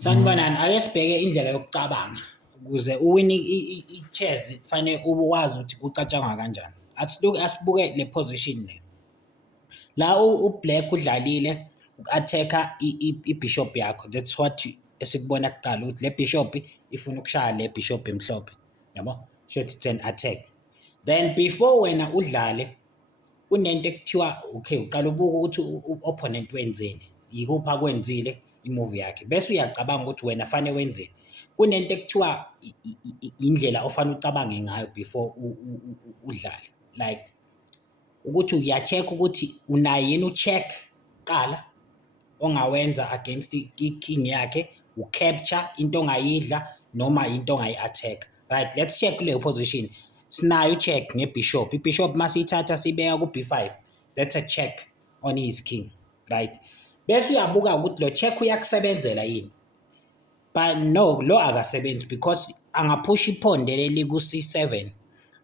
Sanibonani, ake sibheke indlela yokucabanga ukuze uwine i-chess kufanele ube wazi ukuthi kucatshangwa kanjani. Asibuke le position le. La u-black udlalile uku-attack-a i-bishop yakho. That's what esikubona kuqala ukuthi le bishop ifuna ukushaya le bishop emhlophe. Yabo? So it's an attack. Then before wena udlale kunento ekuthiwa okay uqala ubuka ukuthi u-opponent wenzeni. Yikuphi akwenzile imove yakhe bese uyacabanga ukuthi wena fanele wenzeni. Kunento ekuthiwa indlela ofanele ucabange ngayo before udlale, like ukuthi uya-check ukuthi unayo yini u-check qala ongawenza against i-king yakhe, u-capture into ongayidla noma into ongayi-attack. Right, let's check kuleyo position. Sinayo check ngebishop. Ibishop masiyithatha sibeka ku-b5, that's a check on his king, right? Bese uyabuka ukuthi lo check uyakusebenzela yini. But no, lo akasebenzi because angaphusha iphonde leli ku-c7,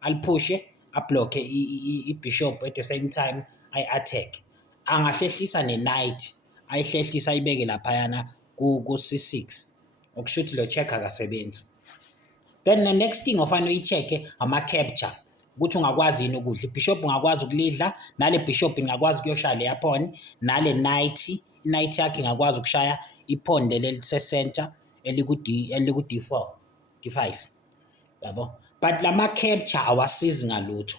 aliphushe ablock i-bishop at the same time ayi-attack. Angahlehlisa ne-knight, ayihlehlisa ayibeke laphayana ku-c6, okusho ukuthi lo check akasebenzi. Then the next thing ofanele uyi-check-e ama-capture ukuthi ungakwazi yini ukudla. Ibishop ungakwazi ukulidla, nale bishop ingakwazi ukuyoshaya leya pawn, nale knight yakhe ingakwazi ukushaya iphonde leli se-center eliku-d4, d5, yabo. But lama capture awasizi ngalutho,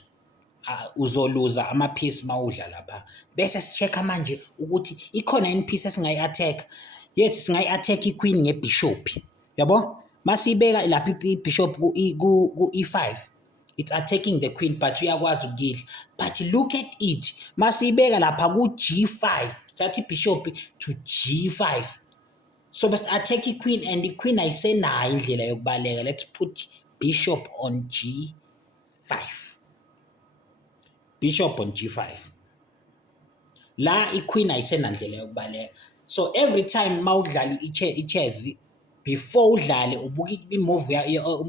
uzoluza ama-piece mawudla lapha. Bese si-check manje ukuthi ikhona yini piece esingayi-attack. Yes, singayi-attack i-queen ngebishop, yabo. Masibeka lapha i-bishop ku-e5, it's attacking the queen but uyakwazi ukuyidla. But look at it, masibeka lapha ku-g5, thatha i-bishop to g5, so bese attack i-queen and i-queen ayisenayo indlela yokubaleka. Let's put bishop on g5, bishop on g5. La i-queen ayisenandlela yokubaleka. So every time mawudlala i-chess, before udlale ubuka i-move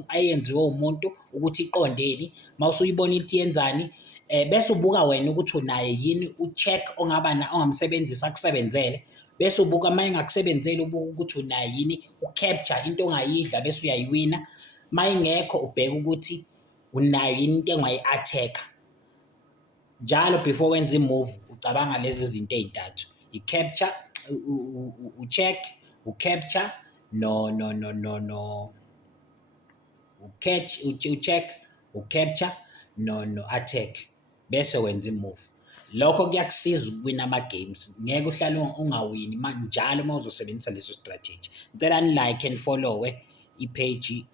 ayenziwe umuntu ukuthi iqondeni, mawusuyibona ukuthi yenzani, bese ubuka wena ukuthi unaye yini u-check ongamsebenzisa akusebenzele. Bese ubuka uma engakusebenzeli ubuka ukuthi unayo yini u-capture into ongayidla bese uyayiwina. Uma ingekho ubheka ukuthi unayo yini into engayi-attack. Njalo before wenza i-move ucabanga lezi zinto ey'ntathu: i-capture, u-check, u-capture, u-check, u-capture, no-attack, bese wenza i-move. Lokho kuyakusiza ukuwina ama-games. Ngeke uhlale ungawini njalo uma uzosebenzisa leso strategy. Ngicela ni-like and follow ipage